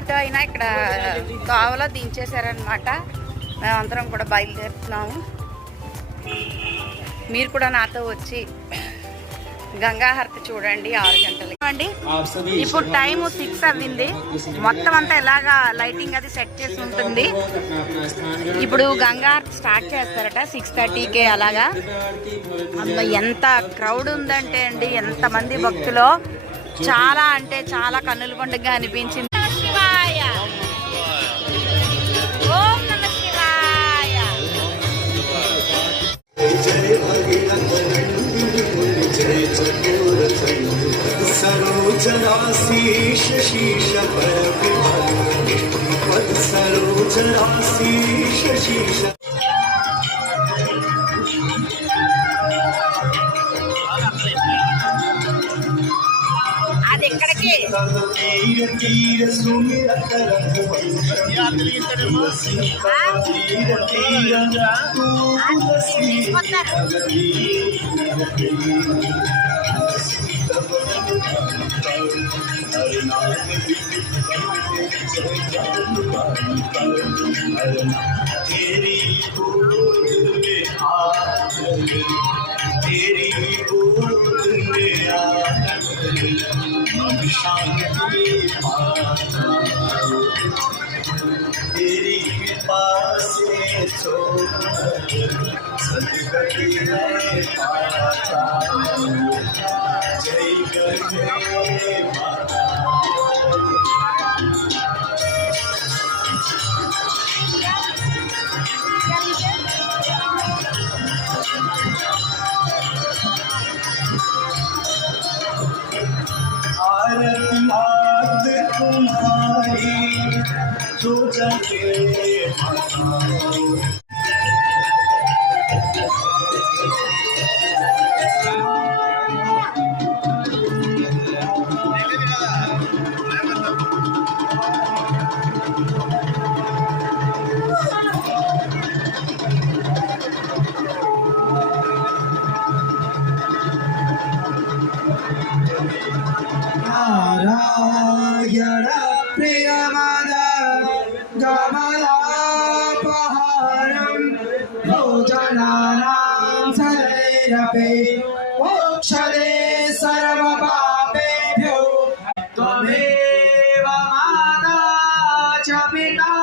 ఆటో అయినా ఇక్కడ కావాలో దించేశారనమాట. మేమందరం కూడా బయలుదేరుతున్నాము. మీరు కూడా నాతో వచ్చి గంగాహారతి చూడండి 6 గంటలకి అండి. ఇప్పుడు టైము 6 అవ్వింది. మొత్తం అంతా ఎలాగా లైటింగ్ అది సెట్ చేసి ఉంటుంది. ఇప్పుడు గంగాహారతి స్టార్ట్ చేస్తారట 6:30కే అలాగా. ఎంత క్రౌడ్ ఉందంటే అండి, ఎంతమంది భక్తులు, చాలా అంటే చాలా కన్నుల పండుగ అనిపించింది. అది ఎక్కడికి तेरी कृपा से सदगति है पाता जय गंगे माता। आरती तुम्हारी जो जगे नारायण प्रियमद कमलापहारं भोजनानां शरैरपि मोक्षदे सर्वपापेभ्यो त्वमेव माता च पिता